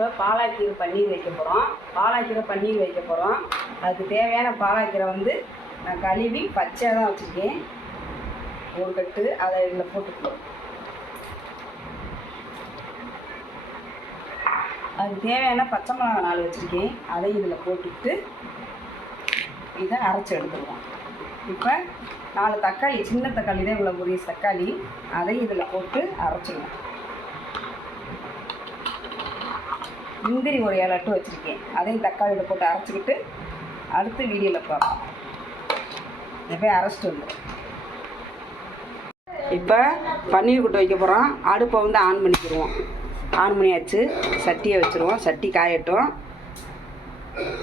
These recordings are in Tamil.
இப்போ பாலாக்கீரை பன்னீர் வைக்க போகிறோம். பாலாக்கீரை பன்னீர் வைக்க போகிறோம். அதுக்கு தேவையான பாலாக்கீரை வந்து நான் கழுவி பச்சையாக தான் வச்சுருக்கேன். ஒரு கட்டு அதை இதில் போட்டுக்கலாம். அதுக்கு தேவையான பச்சை மிளகாய் 4 வச்சுருக்கேன். அதை இதில் போட்டுட்டு இதை அரைச்சி எடுத்துருவோம். இப்போ 4 தக்காளி, சின்ன தக்காளி தான் இவ்வளோ பெரிய தக்காளி, அதை இதில் போட்டு அரைச்சிடுவோம். முந்திரி ஒரு 7-8 வச்சுருக்கேன். அதையும் தக்காளியில் போட்டு அரைச்சிக்கிட்டு அடுத்து வீடியோவில் பார்ப்போம். இதை போய் அரைச்சிட்டு வந்துடும். இப்போ பன்னீர் கூட்டு வைக்க போகிறோம். அடுப்பை வந்து ஆன் பண்ணிக்கிடுவோம். ஆன் பண்ணியாச்சு. சட்டியை வச்சுருவோம். சட்டி காயட்டும்.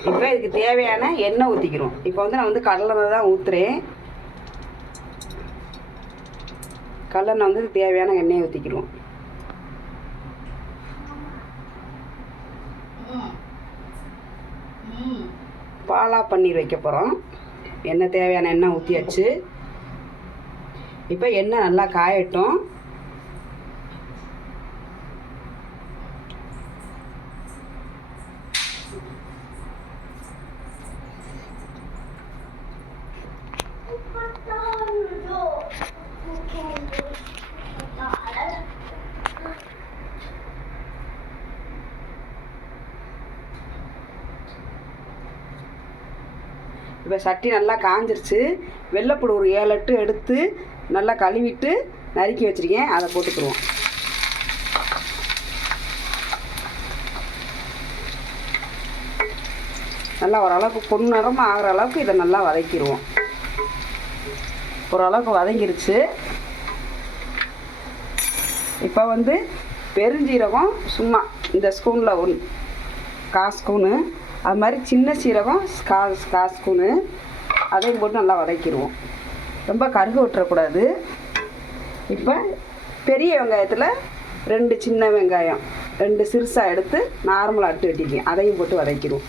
இப்போ இதுக்கு தேவையான எண்ணெய் ஊற்றிக்கிறோம். இப்போ வந்து நான் வந்து கடலெண்ணெய் தான் ஊற்றுறேன். கடலெண்ணெய் வந்து தேவையான எண்ணெயை ஊற்றிக்கிறோம். பாலா பன்னீர் வைக்க போகிறோம். எண்ணெய் தேவையான எண்ணெய் ஊற்றியாச்சு. இப்போ எண்ணெய் நல்லா காயட்டும். இப்போ சட்டி நல்லா காஞ்சிருச்சு. வெள்ளைப்பூடு ஒரு 7-8 எடுத்து நல்லா கழுவிட்டு நறுக்கி வச்சுருக்கேன். அதை போட்டுக்கிடுவோம். நல்லா ஓரளவுக்கு பொன்னிறமாக ஆகிற அளவுக்கு இதை நல்லா வதக்கிடுவோம். ஓரளவுக்கு வதங்கிருச்சு. இப்போ வந்து பெருஞ்சீரகம் சும்மா இந்த ஸ்பூனில் 1/4 ஸ்பூனு, அது மாதிரி சின்ன சீரகம் 1/4 ஸ்பூனு, அதையும் போட்டு நல்லா வதக்கிடுவோம். ரொம்ப கருக விட்டுறக்கூடாது. இப்போ பெரிய வெங்காயத்தில் 2 சின்ன வெங்காயம் 2 சிறுசாக எடுத்து நார்மலாக அட்டு வெட்டிக்கேன். அதையும் போட்டு வதக்கிடுவோம்.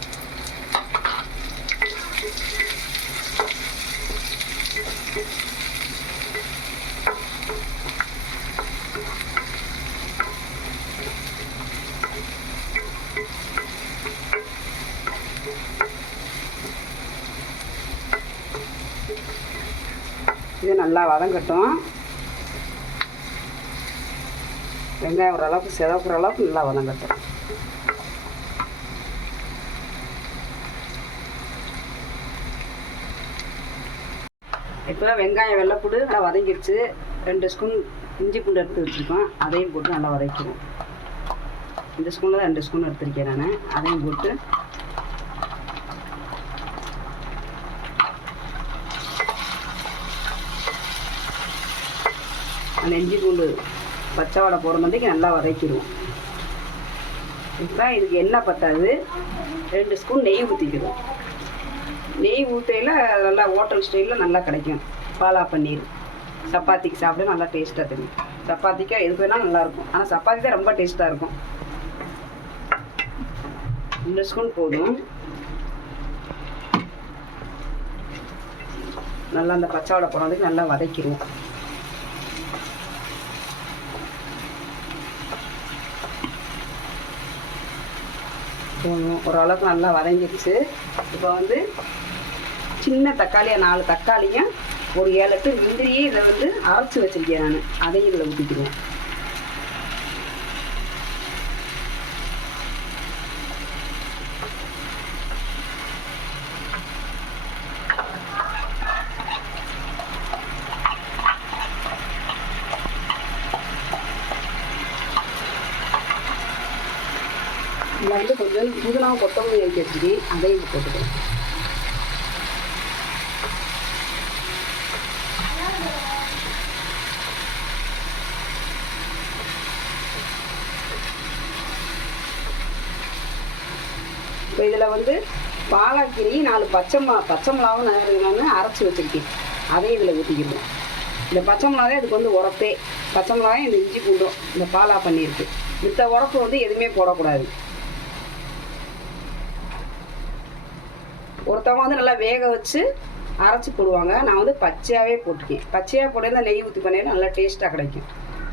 இது நல்லா வதங்கட்டும். வெங்காயம் ஓரளவுக்கு சிவப்புற அளவுக்கு நல்லா வதங்கட்டும். இப்போ வெங்காயம் வெள்ளைப்பூடு நல்லா வதங்கிடுச்சு. 2 ஸ்பூன் இஞ்சி பூண்டு எடுத்து வச்சுருக்கோம். அதையும் போட்டு நல்லா வதக்கிடுவோம். இந்த ஸ்பூனில் தான் 2 ஸ்பூன் எடுத்துருக்கேன் நான். அதையும் போட்டு அந்த இஞ்சி பூண்டு பச்சை வடை போகிற மாதிரிக்கு நல்லா வதக்கிடுவோம். இப்போ இதுக்கு எண்ணெய் பத்தாது. 2 ஸ்பூன் நெய் ஊற்றிக்கிடுவோம். நெய் ஊற்றையில் நல்லா ஹோட்டல் ஸ்டைலில் நல்லா கிடைக்கும். பாலா பன்னீர் சப்பாத்திக்கு சாப்பிட நல்லா டேஸ்ட்டாக தெரியும். சப்பாத்திக்காக எது வேணால் நல்லாயிருக்கும். ஆனால் சப்பாத்தி தான் ரொம்ப டேஸ்ட்டாக இருக்கும். 2 ஸ்பூன் போதும். நல்லா அந்த பச்சை வடை போகிறதுக்கு நல்லா வதக்கிடுவோம். ஓரளவுக்கு நல்லா வதங்கிடுச்சு. இப்போ வந்து சின்ன தக்காளியாக 4 தக்காளியும் ஒரு 7-8 முந்திரியே இதை வந்து அரைச்சி வச்சுருக்கேன் நான். அதையும் இதில் ஊற்றிக்கிடுவேன். இதில் வந்து கொஞ்சம் புதினாவும் கொத்தமல்லி எடுத்து வச்சுருக்கேன். அதையும் போட்டுக்கிறேன். இப்போ இதில் வந்து பாலாக்கீரையும் 4 பச்சை மிளகாவும் நான் அரைச்சி வச்சுருக்கேன். அதையும் இதில் ஊற்றிக்கிடுவோம். இந்த பச்சை மிளகாய் இதுக்கு வந்து உரப்பே. பச்சை மிளகாயும் இந்த இஞ்சி பூண்டும் இந்த பாலா பண்ணியிருக்கு. மித்த உரப்பு வந்து எதுவுமே போடக்கூடாது. ஒருத்தவங்க வந்து நல்லா வேக வச்சு அரைச்சி போடுவாங்க. நான் வந்து பச்சையாகவே போட்டிருக்கேன். பச்சையாக போட்டு நெய் ஊற்றி பண்ணையில் நல்லா டேஸ்ட்டாக கிடைக்கும்.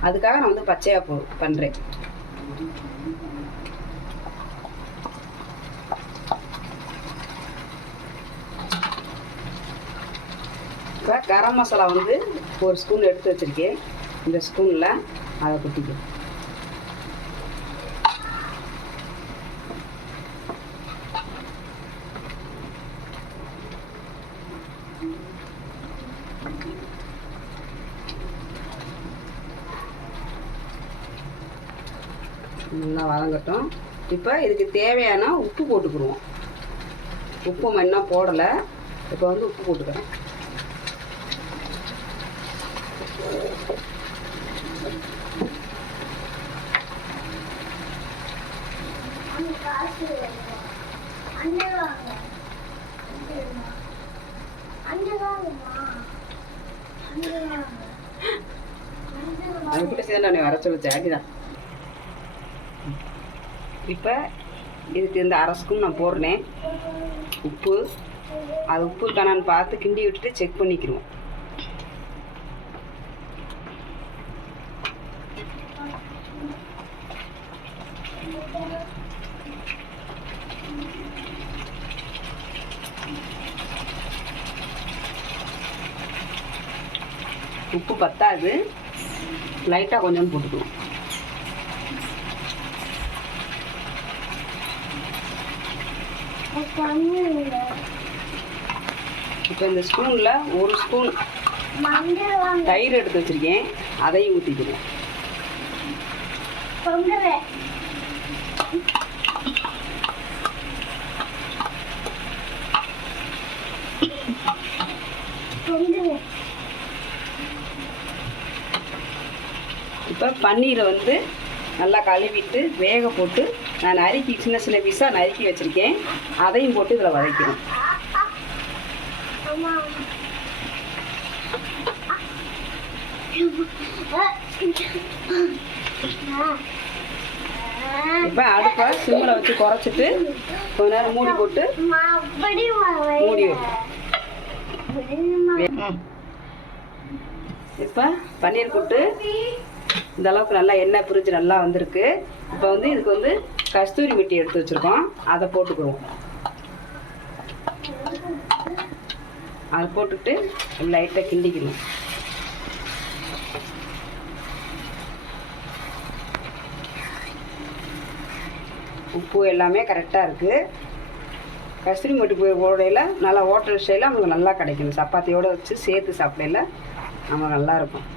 அதுக்காக நான் வந்து பச்சையாக பண்ணுறேன். இப்போ கரம் மசாலா வந்து ஒரு ஸ்பூன் எடுத்து வச்சுருக்கேன். இந்த ஸ்பூனில் அதை கொட்டிக்கும். நல்லா வதங்கட்டும். இப்போ இதுக்கு தேவையான உப்பு போட்டுக்கிடுவோம். உப்பு மண்ணா போடலை, இப்போ வந்து உப்பு போட்டுக்கிறேன். அதுக்கிட்ட சேர்ந்து நான் வர சொல்ல ஜாடிதான். இப்போ இதுக்கு இந்த அரை ஸ்பூன் நான் போடுறேன் உப்பு. அது உப்பு இருக்கானான்னு பார்த்து கிண்டி விட்டுட்டு செக் பண்ணிக்கிடுவோம். உப்பு பத்தாது, லைட்டாக கொஞ்சம் போட்டுக்குவோம். இப்போ இந்த ஸ்பூனில் ஒரு ஸ்பூன் தயிர் எடுத்து வச்சுருக்கேன், அதையும் ஊற்றிக்குவோம். இப்போ பன்னீரை வந்து நல்லா கழுவிட்டு வேக போட்டு நான் நறுக்கி சின்ன சின்ன பீஸாக நறுக்கி வச்சுருக்கேன், அதையும் போட்டு இதில் வதக்கிறோம். இப்போ அடுப்பை சிம்மில் வச்சு குறைச்சிட்டு கொஞ்ச நேரம் மூடி போட்டு மூடி வைப்போம். இப்போ பன்னீர் போட்டு இந்த அளவுக்கு நல்லா எண்ணெய் பிரிஞ்சு நல்லா வந்திருக்கு. இப்போ வந்து இதுக்கு வந்து கஸ்தூரி மெட்டி எடுத்து வச்சுருக்கோம், அதை போட்டுக்குவோம். அதை போட்டுட்டு லைட்டாக கிண்டிக்கணும். உப்பு எல்லாமே கரெக்டாக இருக்குது. கஸ்தூரி மெட்டி போடையில் நல்லா ஹோட்டல் ஸ்டைலில் நமக்கு நல்லா கிடைக்கணும். சப்பாத்தியோடு வச்சு சேர்த்து சாப்பிடையில நம்ம நல்லாயிருக்கும்.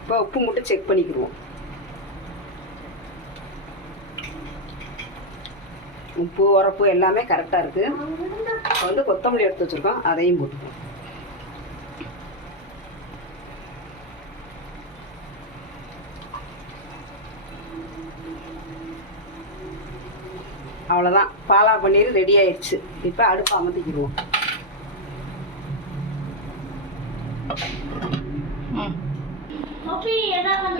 இப்போ உப்பு மட்டும் செக் பண்ணிக்கிடுவோம். உப்பு உரப்பு எல்லாமே கரெக்டாக இருக்குது. இப்போ வந்து கொத்தமல்லி எடுத்து வச்சுருக்கோம், அதையும் போட்டுக்குவோம். அவ்வளோதான், பாலா பன்னீர் ரெடி ஆயிடுச்சு. இப்போ அடுப்பை அமர்த்திக்கிடுவோம்.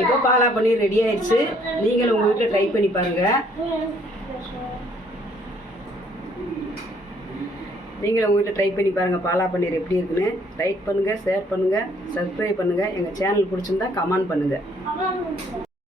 இப்போ பாலா பன்னீர் ரெடி ஆயிடுச்சு. நீங்களும் உங்கள் வீட்டில் ட்ரை பண்ணி பாருங்கள். நீங்களும் உங்கள் வீட்டில் ட்ரை பண்ணி பாருங்கள் பாலா பன்னீர் எப்படி இருக்குன்னு. லைக் பண்ணுங்கள், ஷேர் பண்ணுங்கள், சப்ஸ்கிரைப் பண்ணுங்கள். எங்கள் சேனல் பிடிச்சிருந்தா கமெண்ட் பண்ணுங்கள்.